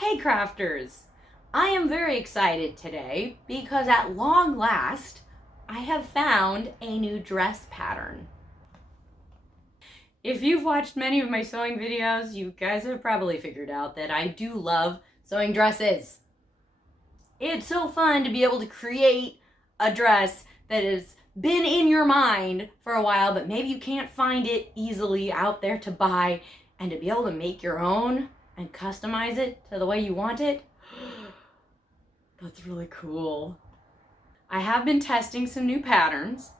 Hey crafters! I am very excited today because at long last I have found a new dress pattern. If you've watched many of my sewing videos, you guys have probably figured out that I do love sewing dresses. It's so fun to be able to create a dress that has been in your mind for a while, but maybe you can't find it easily out there to buy, and to be able to make your own and customize it to the way you want it. That's really cool. I have been testing some new patterns.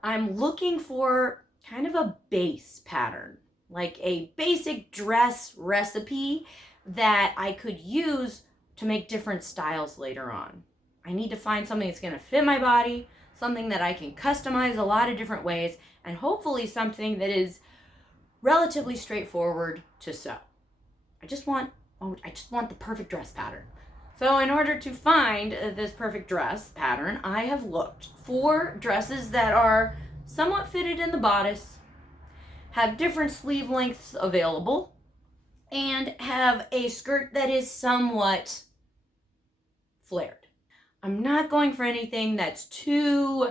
I'm looking for kind of a base pattern, like a basic dress recipe that I could use to make different styles later on. I need to find something that's going to fit my body, something that I can customize a lot of different ways, and hopefully something that is relatively straightforward to sew. I just want the perfect dress pattern. So in order to find this perfect dress pattern, I have looked for dresses that are somewhat fitted in the bodice, have different sleeve lengths available, and have a skirt that is somewhat flared. I'm not going for anything that's too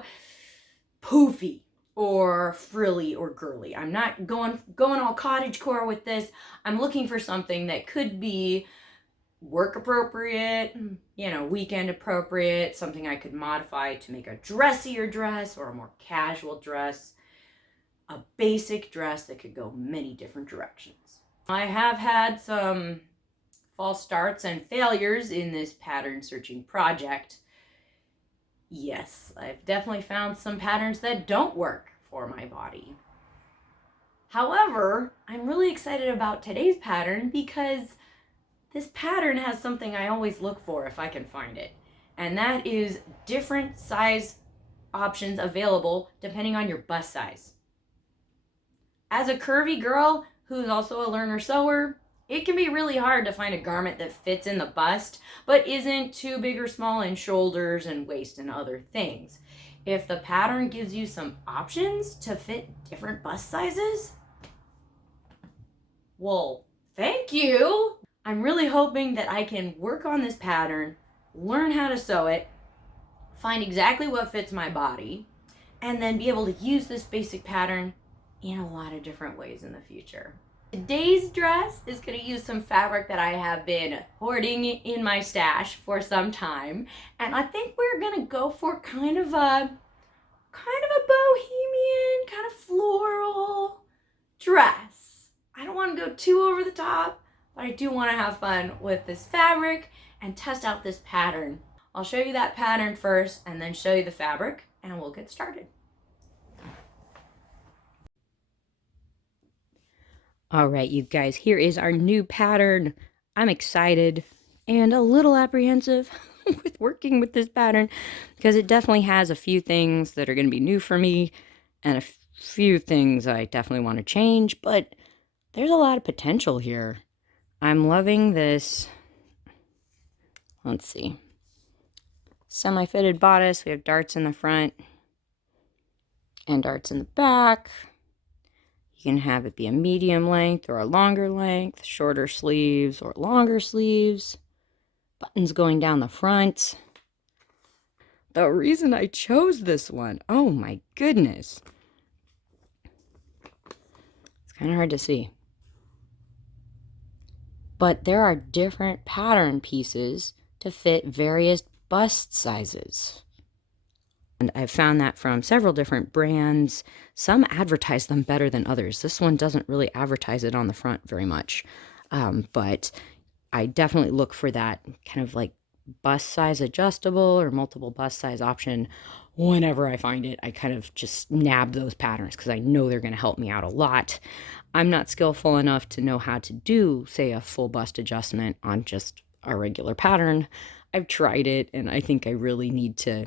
poofy or frilly or girly. I'm not going all cottagecore with this. I'm looking for something that could be work appropriate, weekend appropriate, something I could modify to make a dressier dress or a more casual dress, a basic dress that could go many different directions. I have had some false starts and failures in this pattern searching project. Yes, I've definitely found some patterns that don't work for my body. However, I'm really excited about today's pattern because this pattern has something I always look for if I can find it, and that is different size options available depending on your bust size. As a curvy girl who's also a learner sewer, it can be really hard to find a garment that fits in the bust but isn't too big or small in shoulders and waist and other things. If the pattern gives you some options to fit different bust sizes, well, thank you! I'm really hoping that I can work on this pattern, learn how to sew it, find exactly what fits my body, and then be able to use this basic pattern in a lot of different ways in the future. Today's dress is going to use some fabric that I have been hoarding in my stash for some time, and I think we're going to go for kind of a bohemian, kind of floral dress. I don't want to go too over the top, but I do want to have fun with this fabric and test out this pattern. I'll show you that pattern first and then show you the fabric, and we'll get started. All right, you guys, here is our new pattern. I'm excited and a little apprehensive with working with this pattern because it definitely has a few things that are going to be new for me and a few things I definitely want to change, but there's a lot of potential here. I'm loving this, let's see, semi-fitted bodice. We have darts in the front and darts in the back. You can have it be a medium length or a longer length, shorter sleeves or longer sleeves, buttons going down the front. The reason I chose this one, oh my goodness. It's kind of hard to see. But there are different pattern pieces to fit various bust sizes. And I've found that from several different brands. Some advertise them better than others. This one doesn't really advertise it on the front very much. But I definitely look for that kind of like bust size adjustable or multiple bust size option. Whenever I find it, I kind of just nab those patterns because I know they're going to help me out a lot. I'm not skillful enough to know how to do, say, a full bust adjustment on just a regular pattern. I've tried it, and I think I really need to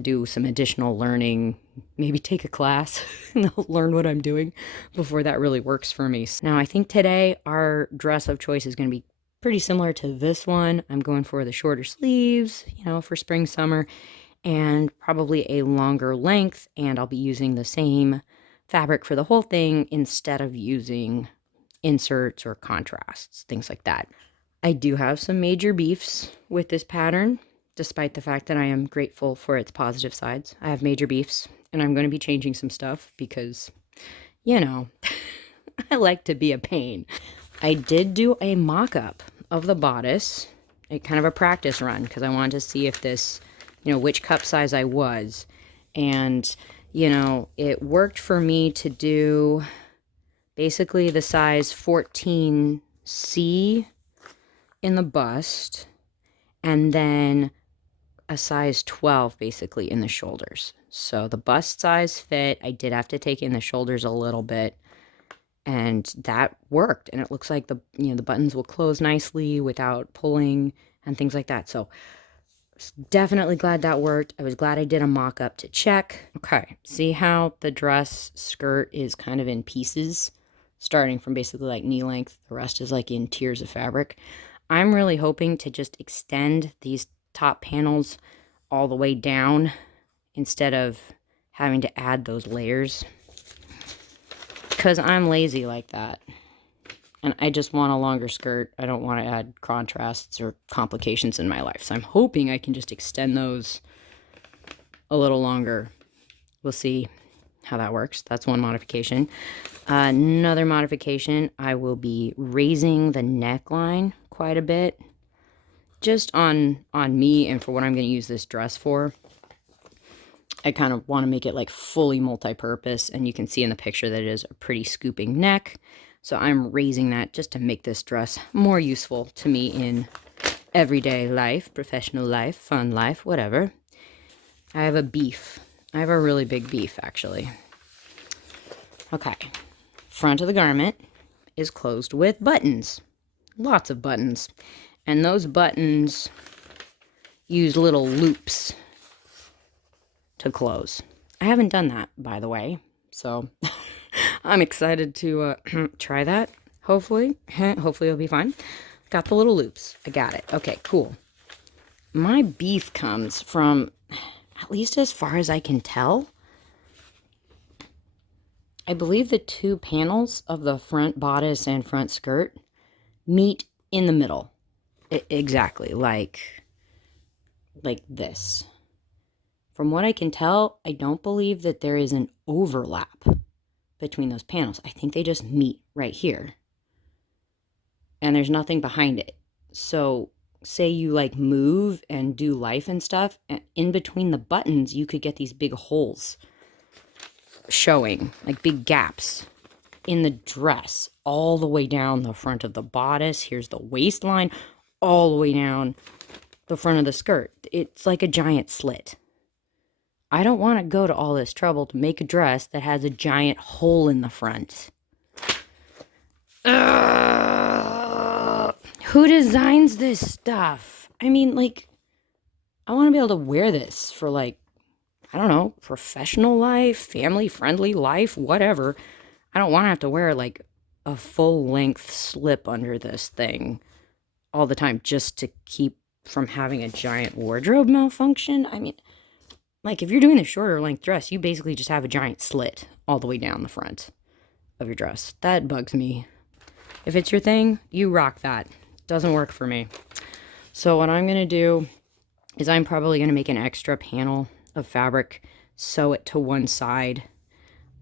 do some additional learning, maybe take a class and learn what I'm doing before that really works for me. Now, I think today our dress of choice is going to be pretty similar to this one. I'm going for the shorter sleeves, for spring, summer, and probably a longer length, and I'll be using the same fabric for the whole thing instead of using inserts or contrasts, things like that. I do have some major beefs with this pattern, despite the fact that I am grateful for its positive sides. I have major beefs, and I'm going to be changing some stuff because, you know, I like to be a pain. I did do a mock-up of the bodice, kind of a practice run, because I wanted to see if this, which cup size I was. And, it worked for me to do basically the size 14C in the bust, and then a size 12 basically in the shoulders. So the bust size fit. I did have to take in the shoulders a little bit, and that worked. And it looks like the buttons will close nicely without pulling and things like that. So definitely glad that worked. I was glad I did a mock-up to check. Okay, see how the dress skirt is kind of in pieces, starting from basically like knee length. The rest is like in tiers of fabric. I'm really hoping to just extend these top panels all the way down instead of having to add those layers, because I'm lazy like that. And I just want a longer skirt. I don't want to add contrasts or complications in my life. So I'm hoping I can just extend those a little longer. We'll see how that works. That's one modification. Another modification, I will be raising the neckline quite a bit. Just on me and for what I'm going to use this dress for. I kind of want to make it like fully multi-purpose. And you can see in the picture that it is a pretty scooping neck. So I'm raising that just to make this dress more useful to me in everyday life, professional life, fun life, whatever. I have a beef. I have a really big beef, actually. Okay. Front of the garment is closed with buttons. Lots of buttons. And those buttons use little loops to close. I haven't done that, by the way. So I'm excited to try that. Hopefully it'll be fine. Got the little loops. I got it. Okay, cool. My beef comes from, at least as far as I can tell, I believe the two panels of the front bodice and front skirt meet in the middle. Exactly, like this. From what I can tell, I don't believe that there is an overlap between those panels. I think they just meet right here. And there's nothing behind it. So say you like move and do life and stuff, and in between the buttons, you could get these big holes showing, like big gaps in the dress, all the way down the front of the bodice. Here's the waistline, all the way down the front of the skirt. It's like a giant slit. I don't want to go to all this trouble to make a dress that has a giant hole in the front. Who designs this stuff? I mean, like, I want to be able to wear this for, like, I don't know, professional life, family-friendly life, whatever. I don't want to have to wear, like, a full-length slip under this thing all the time just to keep from having a giant wardrobe malfunction. I mean, like, if you're doing the shorter length dress, you basically just have a giant slit all the way down the front of your dress. That bugs me. If it's your thing, you rock that. Doesn't work for me. So what I'm going to do is I'm probably going to make an extra panel of fabric, sew it to one side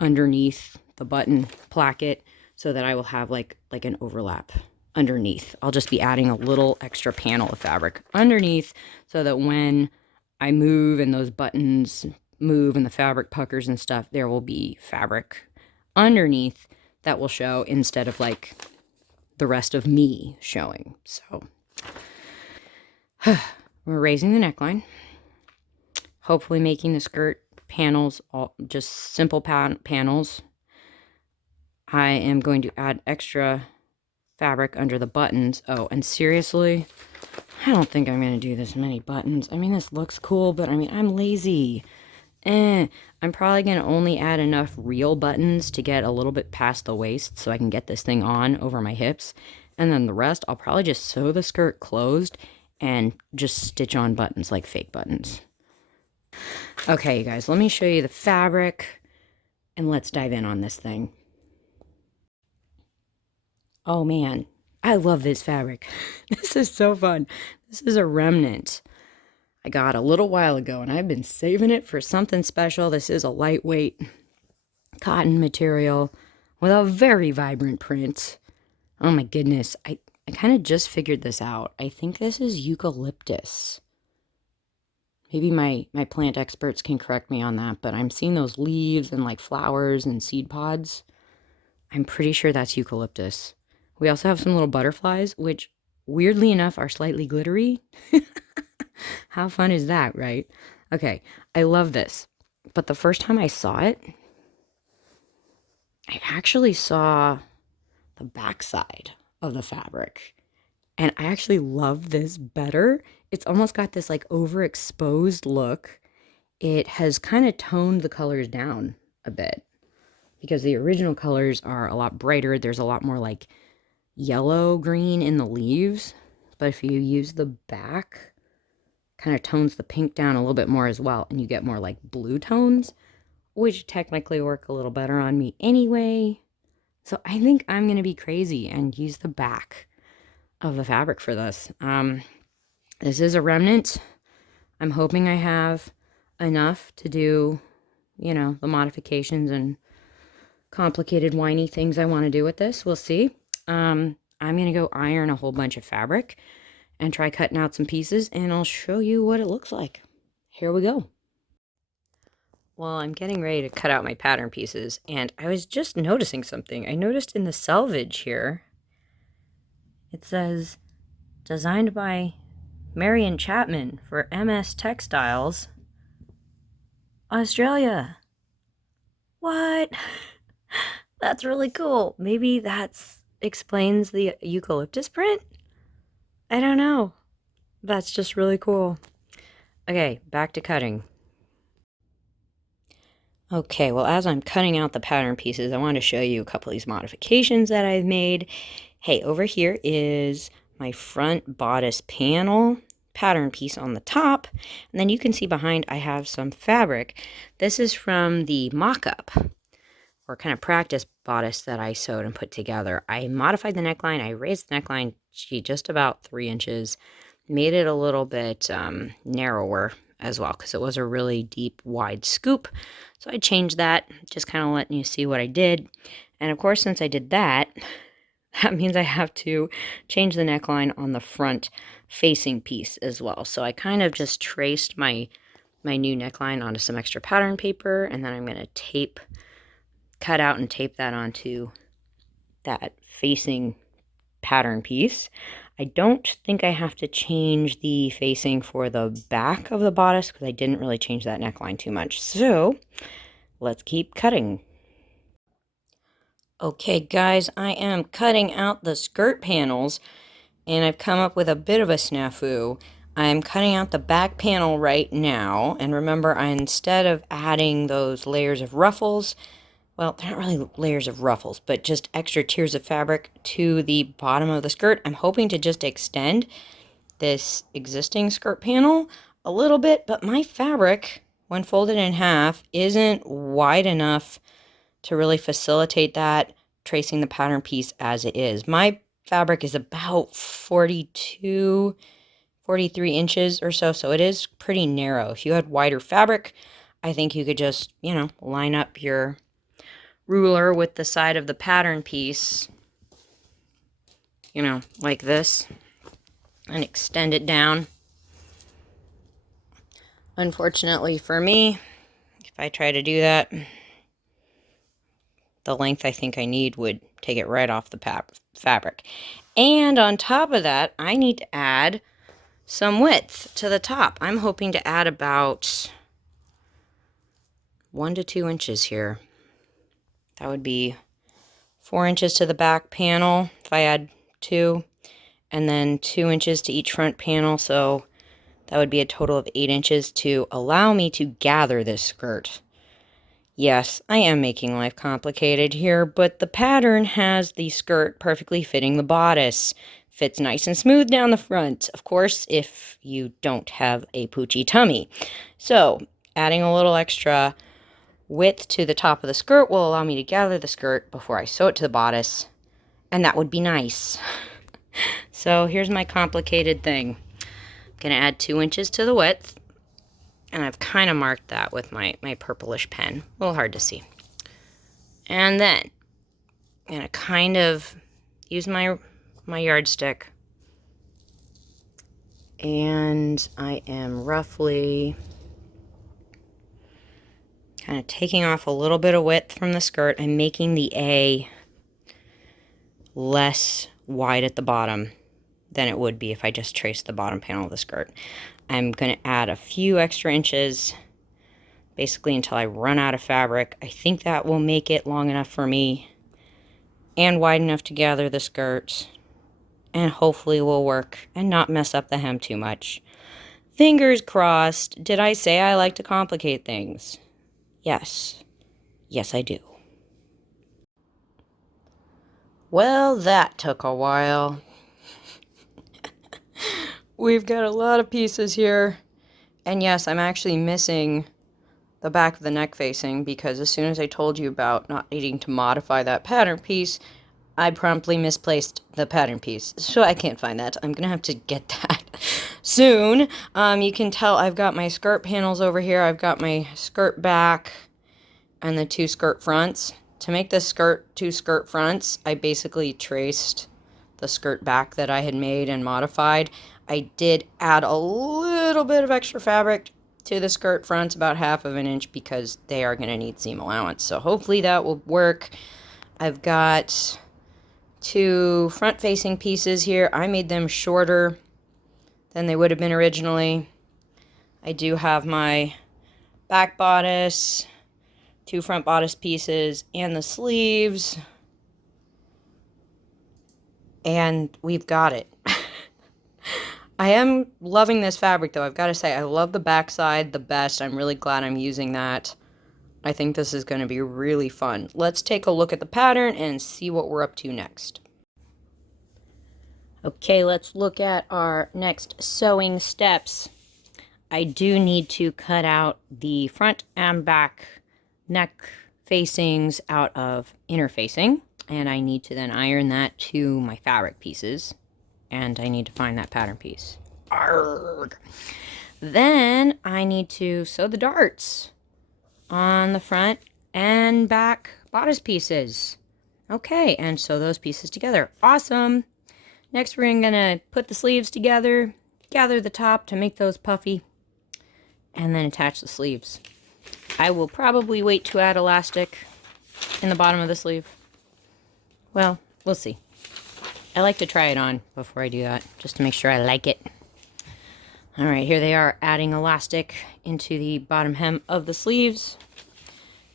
underneath the button placket so that I will have like an overlap underneath. I'll just be adding a little extra panel of fabric underneath so that when I move and those buttons move and the fabric puckers and stuff, there will be fabric underneath that will show instead of like the rest of me showing. So we're raising the neckline, hopefully making the skirt panels all just simple panels. I am going to add extra fabric under the buttons. Oh, and seriously, I don't think I'm going to do this many buttons. I mean, this looks cool, but I mean, I'm lazy. I'm probably going to only add enough real buttons to get a little bit past the waist so I can get this thing on over my hips. And then the rest, I'll probably just sew the skirt closed and just stitch on buttons like fake buttons. Okay, you guys, let me show you the fabric and let's dive in on this thing. Oh man, I love this fabric. This is so fun. This is a remnant I got a little while ago, and I've been saving it for something special. This is a lightweight cotton material with a very vibrant print. Oh my goodness, I kind of just figured this out. I think this is eucalyptus. Maybe my plant experts can correct me on that, but I'm seeing those leaves and like flowers and seed pods. I'm pretty sure that's eucalyptus. We also have some little butterflies, which weirdly enough are slightly glittery. How fun is that, right? Okay, I love this. But the first time I saw it, I actually saw the backside of the fabric. And I actually love this better. It's almost got this like overexposed look. It has kind of toned the colors down a bit because the original colors are a lot brighter. There's a lot more like yellow green in the leaves. But if you use the back, kind of tones the pink down a little bit more as well. And you get more like blue tones, which technically work a little better on me anyway. So I think I'm going to be crazy and use the back of the fabric for this. This is a remnant. I'm hoping I have enough to do, the modifications and complicated whiny things I want to do with this. We'll see. I'm going to go iron a whole bunch of fabric and try cutting out some pieces, and I'll show you what it looks like. Here we go. Well, I'm getting ready to cut out my pattern pieces, and I was just noticing something. I noticed in the selvage here, it says, designed by Marion Chapman for MS Textiles, Australia. What? That's really cool. Maybe that explains the eucalyptus print? I don't know. That's just really cool. Okay, back to cutting. Okay, well, as I'm cutting out the pattern pieces, I want to show you a couple of these modifications that I've made. Hey, over here is my front bodice panel pattern piece on the top, and then you can see behind I have some fabric. This is from the mock-up or kind of practice bodice that I sewed and put together. I modified the neckline. I raised the neckline just about 3 inches, made it a little bit narrower as well because it was a really deep, wide scoop. So I changed that, just kind of letting you see what I did. And of course, since I did that, that means I have to change the neckline on the front facing piece as well. So I kind of just traced my new neckline onto some extra pattern paper, and then I'm going to cut out and tape that onto that facing pattern piece. I don't think I have to change the facing for the back of the bodice because I didn't really change that neckline too much. So let's keep cutting. Okay, guys, I am cutting out the skirt panels, and I've come up with a bit of a snafu. I'm cutting out the back panel right now, and remember, instead of adding those layers of ruffles, well, they're not really layers of ruffles, but just extra tiers of fabric to the bottom of the skirt, I'm hoping to just extend this existing skirt panel a little bit, but my fabric, when folded in half, isn't wide enough to really facilitate that, tracing the pattern piece as it is. My fabric is about 42, 43 inches or so, so it is pretty narrow. If you had wider fabric, I think you could just, line up your ruler with the side of the pattern piece, like this, and extend it down. Unfortunately for me, if I try to do that, the length I think I need would take it right off the fabric. And on top of that, I need to add some width to the top. I'm hoping to add about 1 to 2 inches here. That would be 4 inches to the back panel if I add 2, and then 2 inches to each front panel. So that would be a total of 8 inches to allow me to gather this skirt. Yes, I am making life complicated here, but the pattern has the skirt perfectly fitting the bodice. Fits nice and smooth down the front, of course, if you don't have a poochy tummy. So adding a little extra width to the top of the skirt will allow me to gather the skirt before I sew it to the bodice, and that would be nice. So here's my complicated thing. I'm gonna add 2 inches to the width, and I've kind of marked that with my purplish pen. A little hard to see. And then I'm gonna kind of use my yardstick, and I am roughly kind of taking off a little bit of width from the skirt. I'm making the A less wide at the bottom than it would be if I just traced the bottom panel of the skirt. I'm going to add a few extra inches, basically until I run out of fabric. I think that will make it long enough for me and wide enough to gather the skirt, and hopefully will work and not mess up the hem too much. Fingers crossed. Did I say I like to complicate things? Yes. Yes, I do. Well, that took a while. We've got a lot of pieces here. And yes, I'm actually missing the back of the neck facing, because as soon as I told you about not needing to modify that pattern piece, I promptly misplaced the pattern piece. So I can't find that. I'm going to have to get that soon. You can tell I've got my skirt panels over here. I've got my skirt back and the 2 skirt fronts. To make this skirt 2 skirt fronts, I basically traced the skirt back that I had made and modified. I did add a little bit of extra fabric to the skirt fronts, about 1/2 of an inch, because they are going to need seam allowance. So hopefully that will work. I've got 2 front-facing pieces here. I made them shorter than they would have been originally. I do have my back bodice, 2 front bodice pieces, and the sleeves. And we've got it. I am loving this fabric, though. I've got to say, I love the backside the best. I'm really glad I'm using that. I think this is going to be really fun. Let's take a look at the pattern and see what we're up to next. Okay, let's look at our next sewing steps. I do need to cut out the front and back neck facings out of inner facing, and I need to then iron that to my fabric pieces, and I need to find that pattern piece. Arrgh. Then I need to sew the darts on the front and back bodice pieces. Okay, and sew those pieces together. Awesome. Next, we're gonna put the sleeves together, gather the top to make those puffy, and then attach the sleeves. I will probably wait to add elastic in the bottom of the sleeve. Well, we'll see. I like to try it on before I do that, just to make sure I like it. All right, here they are, adding elastic into the bottom hem of the sleeves.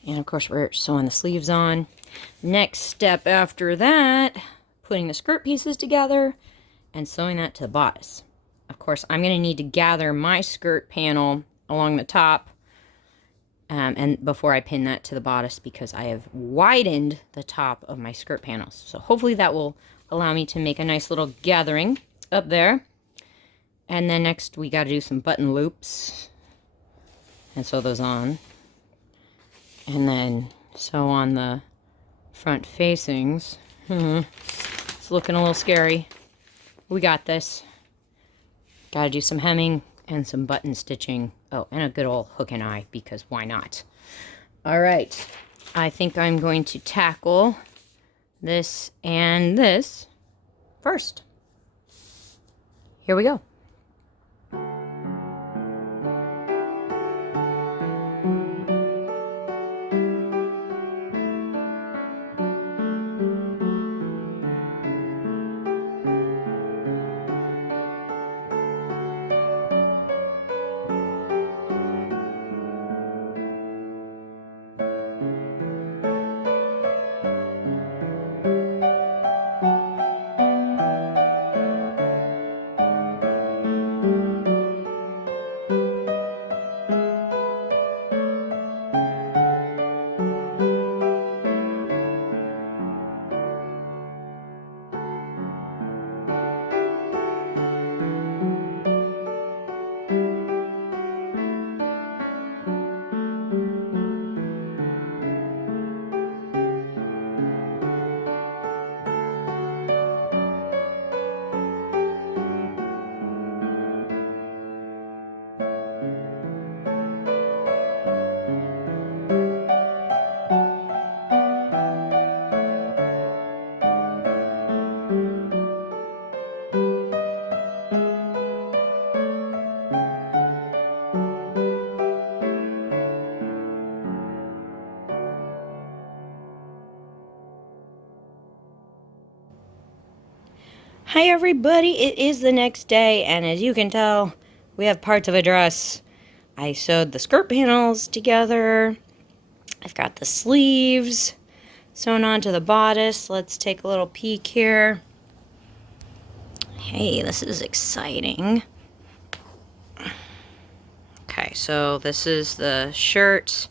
And of course, we're sewing the sleeves on. Next step after that, putting the skirt pieces together and sewing that to the bodice. Of course, I'm going to need to gather my skirt panel along the top and before I pin that to the bodice, because I have widened the top of my skirt panels. So hopefully that will allow me to make a nice little gathering up there. And then next we got to do some button loops and sew those on. And then sew on the front facings. It's looking a little scary. We got this. Got to do some hemming and some button stitching. Oh, and a good old hook and eye, because why not? All right. I think I'm going to tackle this and this first. Here we go. Hi everybody, it is the next day, and as you can tell, we have parts of a dress. I sewed the skirt panels together. I've got the sleeves sewn onto the bodice. Let's take a little peek here. Hey, this is exciting. Okay, so this is the shirt.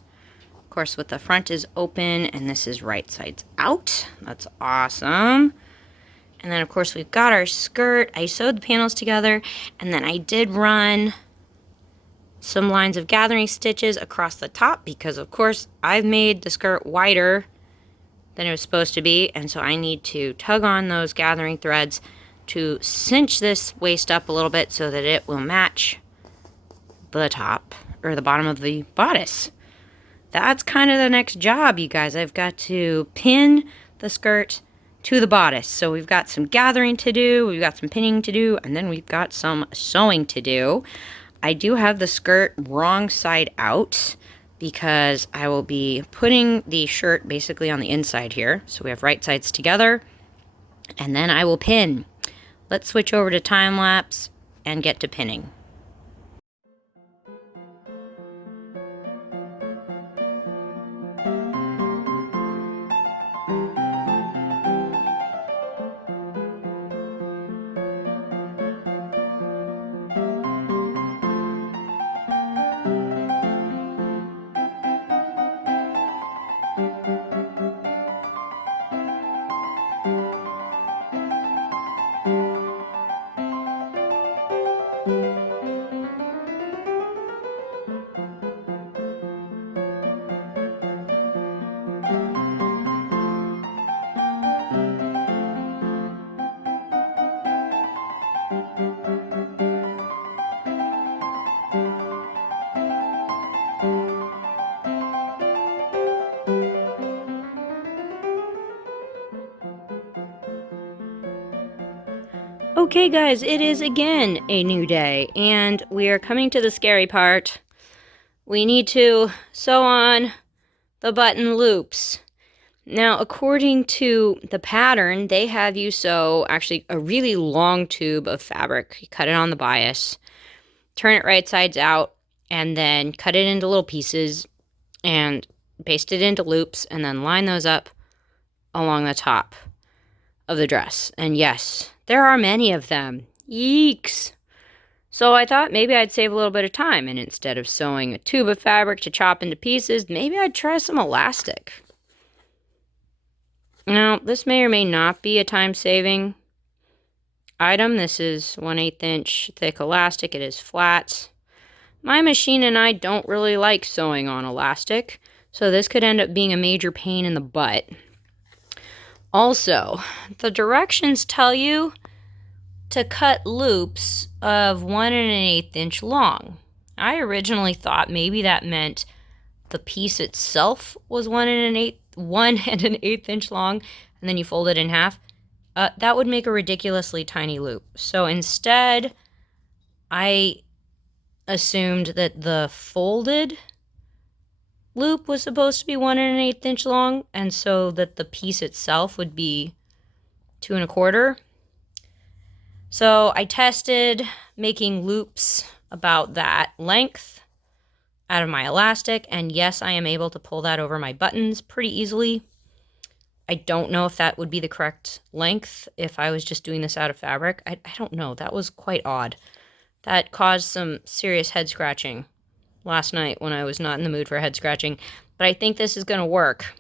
Of course, with the front is open, and this is right sides out. That's awesome. And then, of course, we've got our skirt. I sewed the panels together, and then I did run some lines of gathering stitches across the top because, of course, I've made the skirt wider than it was supposed to be, and so I need to tug on those gathering threads to cinch this waist up a little bit so that it will match the top, or the bottom of the bodice. That's kind of the next job, you guys. I've got to pin the skirt to the bodice. So we've got some gathering to do, we've got some pinning to do, and then we've got some sewing to do. I do have the skirt wrong side out because I will be putting the shirt basically on the inside here. So we have right sides together, and then I will pin. Let's switch over to time lapse and get to pinning. Okay guys, it is again a new day, and we are coming to the scary part. We need to sew on the button loops. Now, according to the pattern, they have you sew actually a really long tube of fabric. You cut it on the bias, turn it right sides out, and then cut it into little pieces and baste it into loops, and then line those up along the top of the dress. And yes, there are many of them. Yeeks! So I thought maybe I'd save a little bit of time, and instead of sewing a tube of fabric to chop into pieces, maybe I'd try some elastic. Now, this may or may not be a time-saving item. This is 1/8 inch thick elastic. It is flat. My machine and I don't really like sewing on elastic, so this could end up being a major pain in the butt. Also, the directions tell you to cut loops of 1 1/8 inch long. I originally thought maybe that meant the piece itself was 1 1/8 inch long, and then you fold it in half. That would make a ridiculously tiny loop. So instead, I assumed that the folded loop was supposed to be 1 1/8 inch long, and so that the piece itself would be 2 1/4. So I tested making loops about that length out of my elastic, and yes, I am able to pull that over my buttons pretty easily. I don't know if that would be the correct length if I was just doing this out of fabric. I don't know. That was quite odd. That caused some serious head scratching last night when I was not in the mood for head scratching, but I think this is going to work.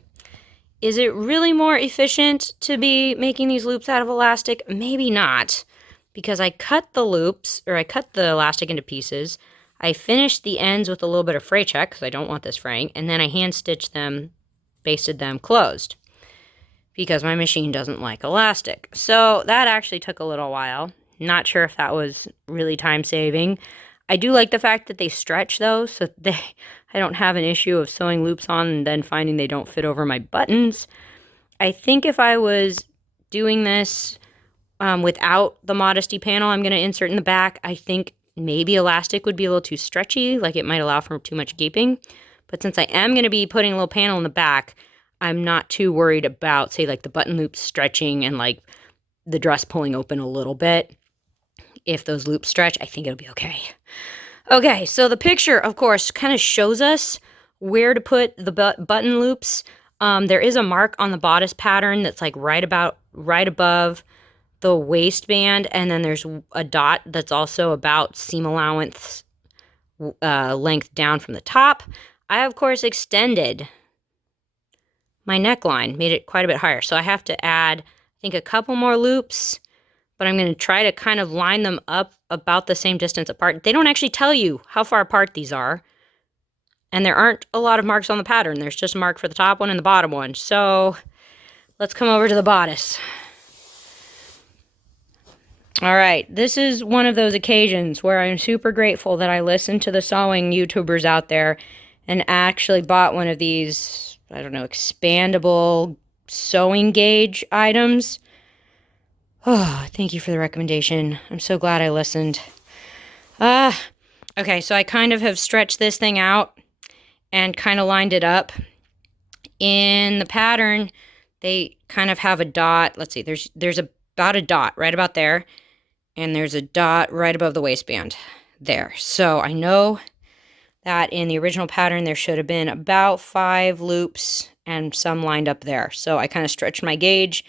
Is it really more efficient to be making these loops out of elastic? Maybe not, because I cut the loops, or I cut the elastic into pieces. I finished the ends with a little bit of fray check, because I don't want this fraying, and then I hand stitched them, basted them closed, because my machine doesn't like elastic. So that actually took a little while. Not sure if that was really time-saving. I do like the fact that they stretch, though, so I don't have an issue of sewing loops on and then finding they don't fit over my buttons. I think if I was doing this without the modesty panel I'm going to insert in the back, I think maybe elastic would be a little too stretchy, like it might allow for too much gaping. But since I am going to be putting a little panel in the back, I'm not too worried about, say, like the button loops stretching and like the dress pulling open a little bit. If those loops stretch, I think it'll be okay. Okay, so the picture, of course, kind of shows us where to put the button loops. There is a mark on the bodice pattern that's like right above the waistband, and then there's a dot that's also about seam allowance length down from the top. I, of course, extended my neckline, made it quite a bit higher. So I have to add, I think, a couple more loops, but I'm going to try to kind of line them up about the same distance apart. They don't actually tell you how far apart these are. And there aren't a lot of marks on the pattern. There's just a mark for the top one and the bottom one. So let's come over to the bodice. All right, this is one of those occasions where I'm super grateful that I listened to the sewing YouTubers out there and actually bought one of these, I don't know, expandable sewing gauge items. Oh, thank you for the recommendation. I'm so glad I listened. Okay, so I kind of have stretched this thing out and kind of lined it up. In the pattern, they kind of have a dot. Let's see, there's about a dot right about there. And there's a dot right above the waistband there. So I know that in the original pattern, there should have been about 5 loops and some lined up there. So I kind of stretched my gauge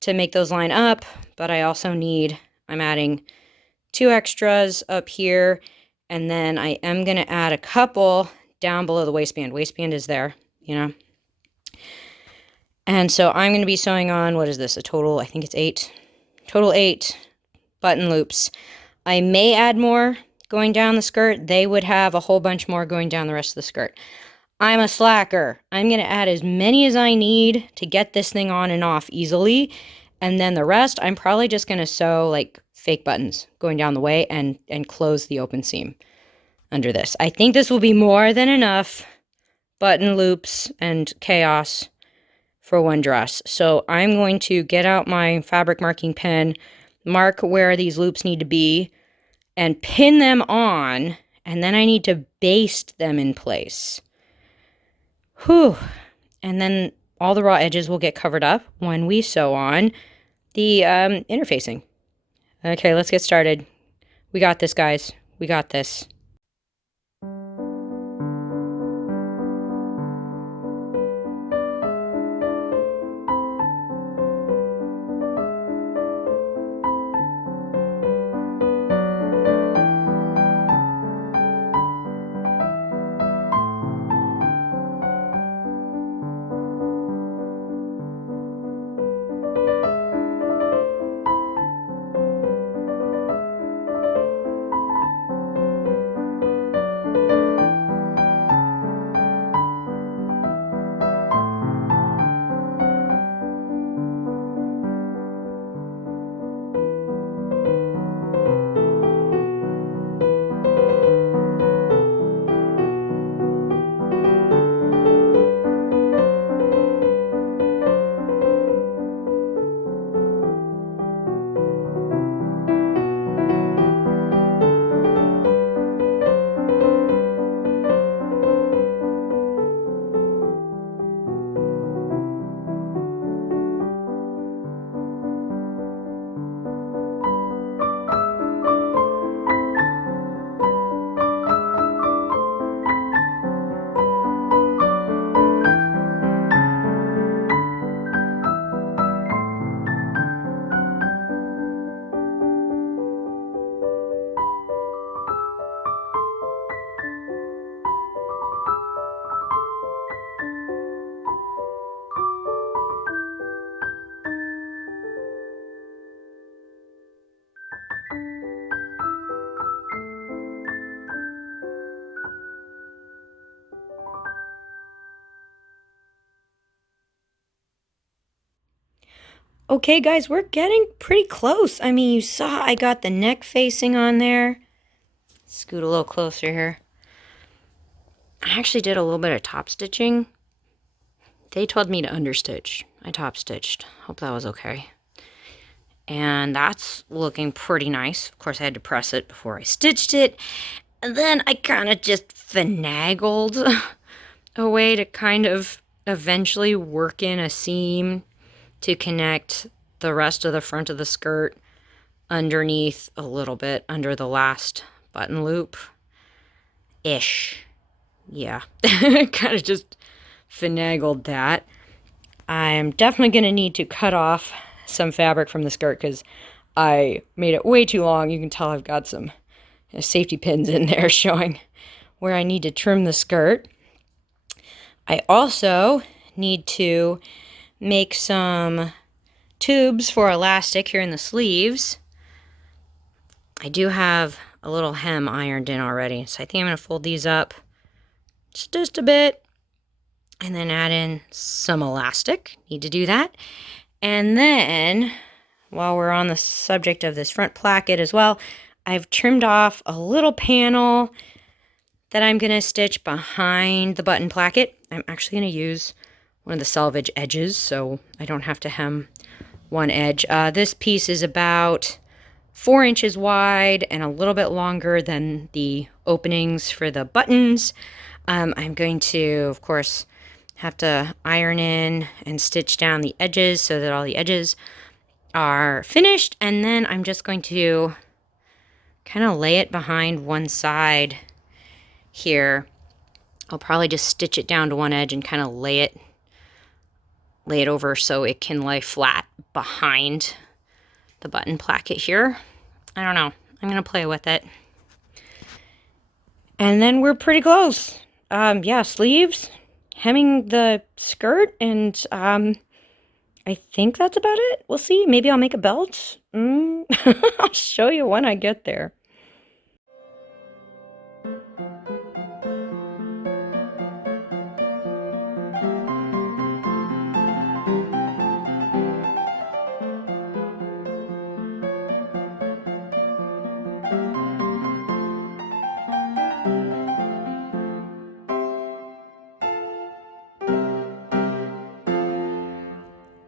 to make those line up, but I also I'm adding 2 extras up here, and then I am going to add a couple down below the waistband. Waistband is there, you know. And so I'm going to be sewing on, what is this, a total, I think it's 8. Total 8 button loops. I may add more going down the skirt. They would have a whole bunch more going down the rest of the skirt. I'm a slacker. I'm going to add as many as I need to get this thing on and off easily. And then the rest, I'm probably just going to sew like fake buttons going down the way and close the open seam under this. I think this will be more than enough button loops and chaos for one dress. So I'm going to get out my fabric marking pen, mark where these loops need to be, and pin them on, and then I need to baste them in place. Whew. And then all the raw edges will get covered up when we sew on the interfacing. Okay, let's get started. We got this, guys. We got this. Okay, guys, we're getting pretty close. I mean, you saw I got the neck facing on there. Scoot a little closer here. I actually did a little bit of top stitching. They told me to understitch. I top stitched. Hope that was okay. And that's looking pretty nice. Of course, I had to press it before I stitched it. And then I kind of just finagled a way to kind of eventually work in a seam to connect the rest of the front of the skirt underneath a little bit under the last button loop ish. Yeah, kind of just finagled that. I'm definitely going to need to cut off some fabric from the skirt because I made it way too long. You can tell I've got some safety pins in there showing where I need to trim the skirt. I also need to make some tubes for elastic here in the sleeves. I do have a little hem ironed in already, so I think I'm going to fold these up just a bit and then add in some elastic. Need to do that. And then, while we're on the subject of this front placket as well, I've trimmed off a little panel that I'm going to stitch behind the button placket. I'm actually going to use one of the selvage edges so I don't have to hem one edge. This piece is about 4 inches wide and a little bit longer than the openings for the buttons. I'm going to, of course, have to iron in and stitch down the edges so that all the edges are finished, and then I'm just going to kind of lay it behind one side here. I'll probably just stitch it down to one edge and kind of lay it over so it can lay flat behind the button placket here. I don't know. I'm going to play with it. And then we're pretty close. Yeah, sleeves, hemming the skirt, and I think that's about it. We'll see. Maybe I'll make a belt. I'll show you when I get there.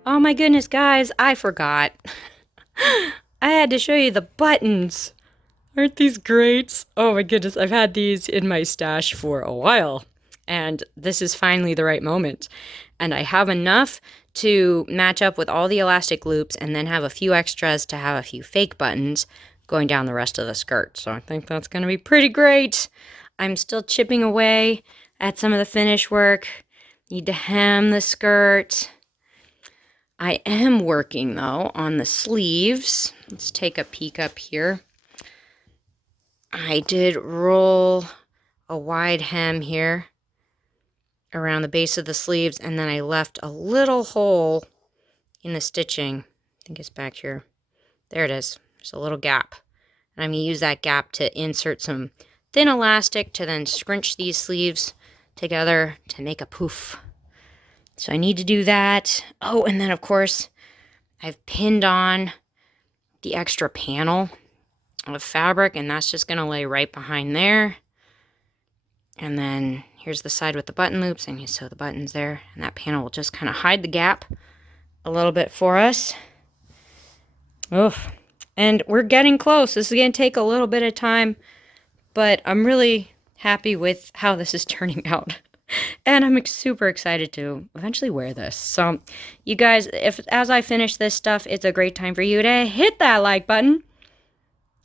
Oh my goodness, guys, I forgot. I had to show you the buttons. Aren't these great? Oh my goodness, I've had these in my stash for a while, and this is finally the right moment. And I have enough to match up with all the elastic loops and then have a few extras to have a few fake buttons going down the rest of the skirt. So I think that's going to be pretty great. I'm still chipping away at some of the finish work. Need to hem the skirt. I am working, though, on the sleeves. Let's take a peek up here. I did roll a wide hem here around the base of the sleeves, and then I left a little hole in the stitching. I think it's back here. There it is. There's a little gap. And I'm going to use that gap to insert some thin elastic to then scrunch these sleeves together to make a poof. So I need to do that. Oh, and then of course, I've pinned on the extra panel of fabric, and that's just going to lay right behind there. And then here's the side with the button loops, and you sew the buttons there, and that panel will just kind of hide the gap a little bit for us. Oof. And we're getting close. This is going to take a little bit of time, but I'm really happy with how this is turning out. And I'm super excited to eventually wear this. So, you guys, as I finish this stuff, it's a great time for you to hit that like button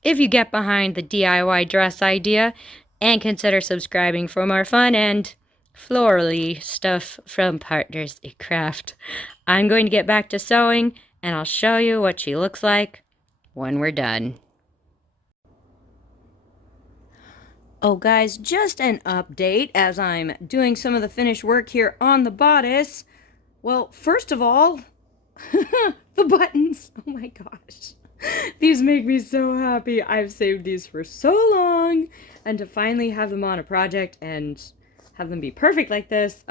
if you get behind the DIY dress idea, and consider subscribing for more fun and florally stuff from Partners in Craft. I'm going to get back to sewing, and I'll show you what she looks like when we're done. Oh guys, just an update as I'm doing some of the finished work here on the bodice. Well, first of all, the buttons. Oh my gosh. These make me so happy. I've saved these for so long, and to finally have them on a project and have them be perfect like this,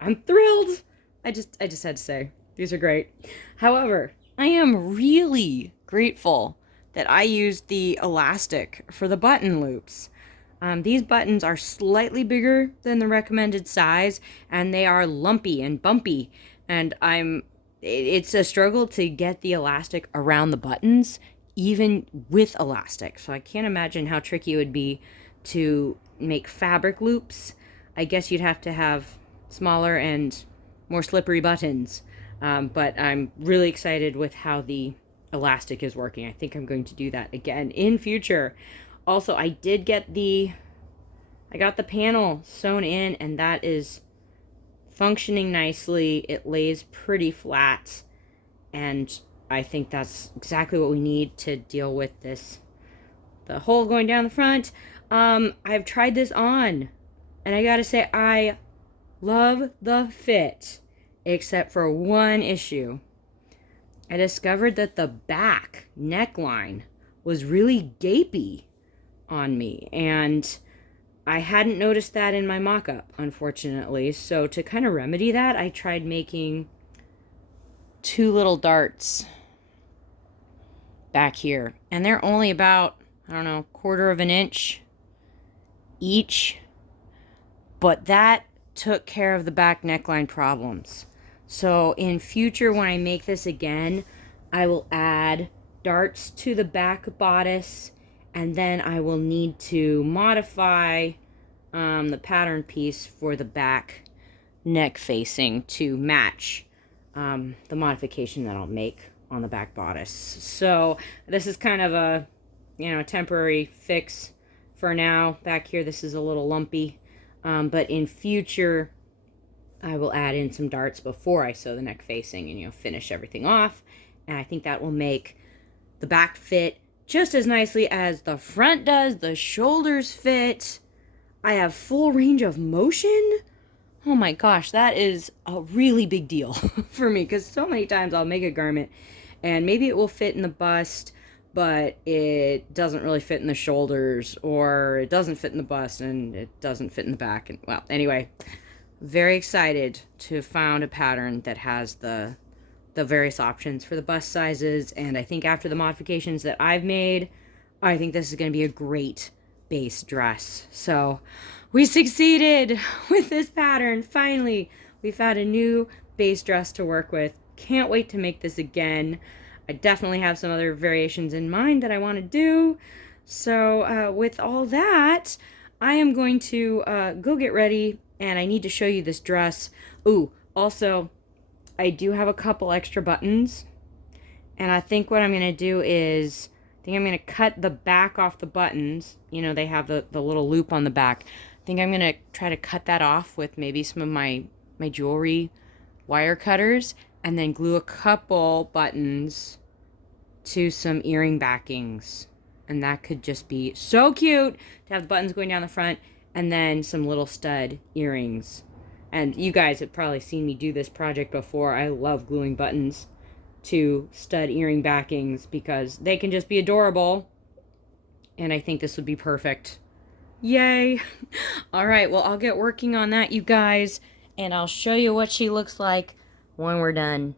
I'm thrilled. I just had to say, these are great. However, I am really grateful that I used the elastic for the button loops. These buttons are slightly bigger than the recommended size, and they are lumpy and bumpy, and it's a struggle to get the elastic around the buttons, even with elastic. So I can't imagine how tricky it would be to make fabric loops. I guess you'd have to have smaller and more slippery buttons. But I'm really excited with how the elastic is working. I think I'm going to do that again in future. Also, I got the panel sewn in, and that is functioning nicely. It lays pretty flat, and I think that's exactly what we need to deal with the hole going down the front. I've tried this on, and I gotta say, I love the fit, except for one issue. I discovered that the back neckline was really gapy on me, and I hadn't noticed that in my mock-up, unfortunately. So to kind of remedy that, I tried making 2 little darts back here, and they're only about, I don't know, 1/4 of an inch each, but that took care of the back neckline problems. So in future, when I make this again, I will add darts to the back bodice, and then I will need to modify the pattern piece for the back neck facing to match the modification that I'll make on the back bodice. So this is kind of a, temporary fix for now. Back here, this is a little lumpy, but in future, I will add in some darts before I sew the neck facing and, finish everything off. And I think that will make the back fit just as nicely as the front does. The shoulders fit. I have full range of motion. Oh my gosh, that is a really big deal for me, because so many times I'll make a garment and maybe it will fit in the bust, but it doesn't really fit in the shoulders, or it doesn't fit in the bust and it doesn't fit in the back. And well, anyway, very excited to found a pattern that has the various options for the bust sizes. And I think after the modifications that I've made, I think this is going to be a great base dress. So we succeeded with this pattern. Finally, we found a new base dress to work with. Can't wait to make this again. I definitely have some other variations in mind that I want to do. So with all that, I am going to go get ready, and I need to show you this dress. Ooh, also, I do have a couple extra buttons, and I think what I'm going to do is, I think I'm going to cut the back off the buttons. They have the little loop on the back. I think I'm going to try to cut that off with maybe some of my jewelry wire cutters, and then glue a couple buttons to some earring backings. And that could just be so cute to have the buttons going down the front, and then some little stud earrings. And you guys have probably seen me do this project before. I love gluing buttons to stud earring backings because they can just be adorable. And I think this would be perfect. Yay! All right, well, I'll get working on that, you guys, and I'll show you what she looks like when we're done.